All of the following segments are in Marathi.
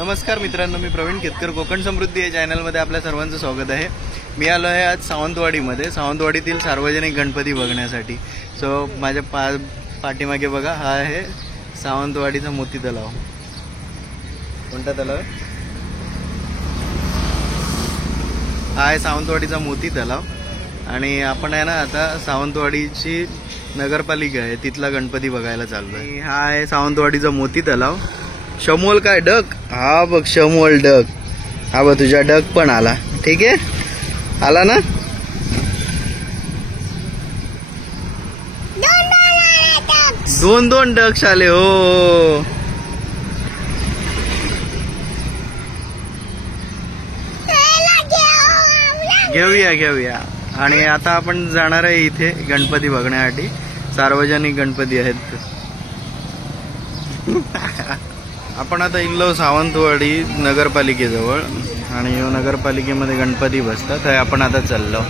नमस्कार मित्रांनो, मी प्रवीण केतकर, कोकण समृद्धी या चॅनलमध्ये आपल्या सर्वांचं स्वागत आहे। मी आलो आहे आज सावंतवाडीमध्ये, सावंतवाडीतील सार्वजनिक गणपती बघण्यासाठी। सो माझ्या पाठीमागे बघा, हा आहे सावंतवाडीचा मोती तलाव। कोणता तलाव आहे? हा आहे सावंतवाडीचा मोती तलाव। आणि आपण आहे ना आता सावंतवाडीची नगरपालिका आहे तिथला गणपती बघायला चाललोय। हा आहे सावंतवाडीचा मोती तलाव। शमोल काय डक, हा बघ शमोल डक, हा बघ तुझा डक पण आला। ठीक आहे, आला ना? दोन डक्स आले हो। घेऊया। आणि आता आपण जाणार आहे इथे गणपती बघण्यासाठी। सार्वजनिक गणपती आहेत। आपण आता इल्लो सावंतवाडी नगरपालिकेजवळ, आणि नगरपालिकेमध्ये गणपती बसतात। आपण आता चाललो।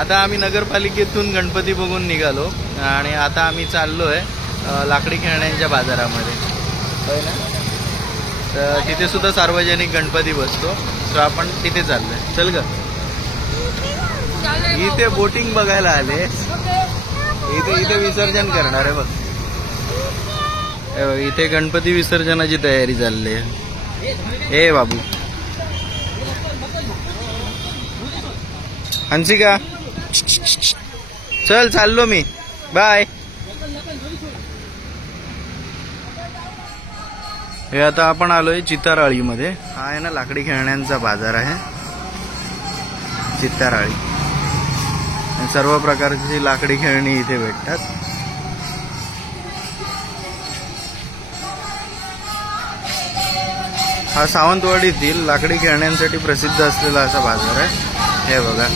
आता आम्ही नगरपालिकेतून गणपती बघून निघालो आणि आता आम्ही चाललोय लाकडी खेळण्यांच्या बाजारामध्ये, होय ना? तर तिथे सुद्धा सार्वजनिक गणपती बसतो। तर आपण तिथे चाललोय। चल ग, इथे बोटिंग बघायला आले। इथे विसर्जन करणार आहे बघ। इथे गणपती विसर्जनाची तयारी चालली आहे। ए बाबू, हंसिका चल, चाललो मी, बाय। हे आता आपण आलोय चित्ताराळीमध्ये। हा आहे ना लाकडी खेळण्यांचा बाजार आहे चित्ताराळी। सर्व प्रकारची लाकडी खेळणी इथे भेटतात। हा सावंतवाडीतील लाकडी खेळण्यांसाठी प्रसिद्ध असलेला असा बाजार आहे। हे बघा,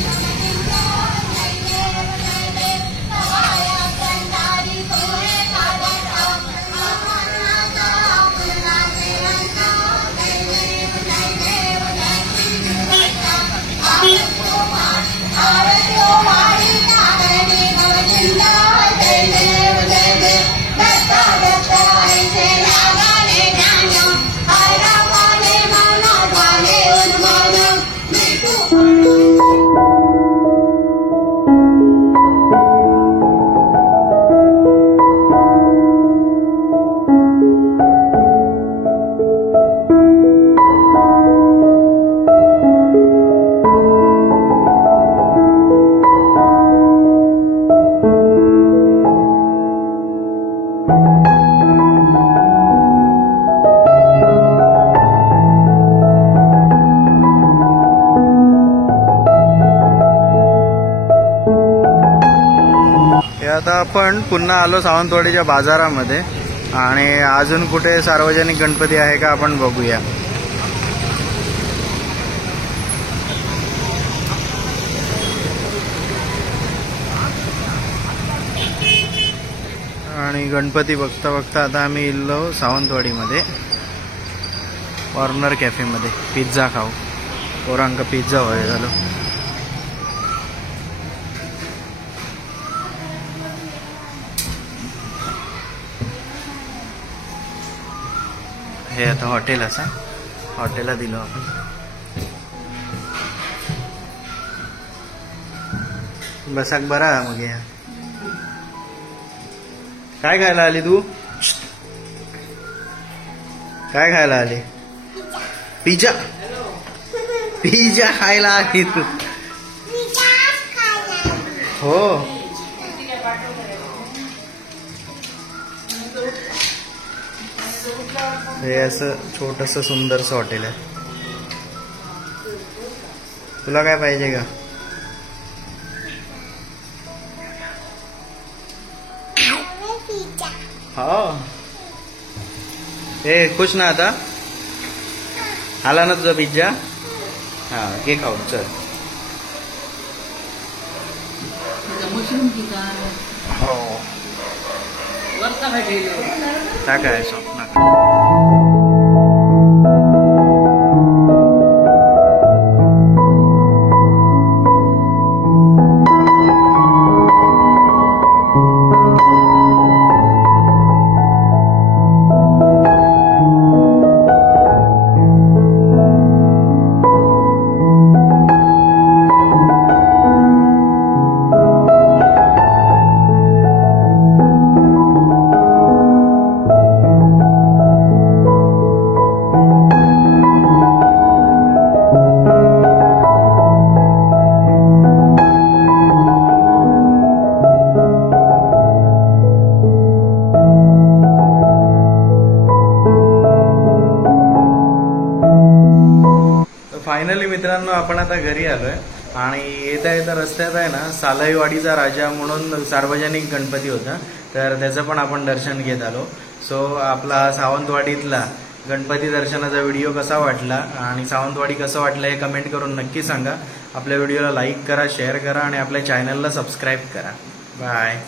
आता आपण पुन्हा आलो सावंतवाडीच्या बाजारामध्ये, आणि अजून कुठे सार्वजनिक गणपती आहे का आपण बघूया। आणि गणपती बघता बघता आता आम्ही इल्लो सावंतवाडीमध्ये कॉर्नर कॅफेमध्ये पिझ्झा खाऊ। पोरांका पिझ्झा हवंय झालो। हे आता हॉटेल असा, हॉटेलला दिलो आपण। बसाक बरा मग। या काय खायला आली तू? काय खायला आली? पिझ्झा। पिझ्झा खायला आली तू? हो। हे असं छोटंसं सुंदरसं हॉटेल आहे. तुला काय पाहिजे का? हो. हे खुश ना आता? आला ना तुझा पिझ्झा? हा घे खाऊन चल. हो काय स्वप्न. फायनली मित्रांनो आपण आता घरी आलोय आणि येता येता रस्त्यात आहे ना सालाईवाडीचा राजा म्हणून सार्वजनिक गणपती होता, तर त्याचं पण आपण दर्शन घेत आलो. सो आपला सावंतवाडीतला गणपती दर्शनाचा व्हिडिओ कसा वाटला आणि सावंतवाडी कसं वाटलं हे कमेंट करून नक्की सांगा. आपल्या व्हिडिओला लाईक करा, शेअर करा आणि आपल्या चॅनलला सबस्क्राईब करा. बाय.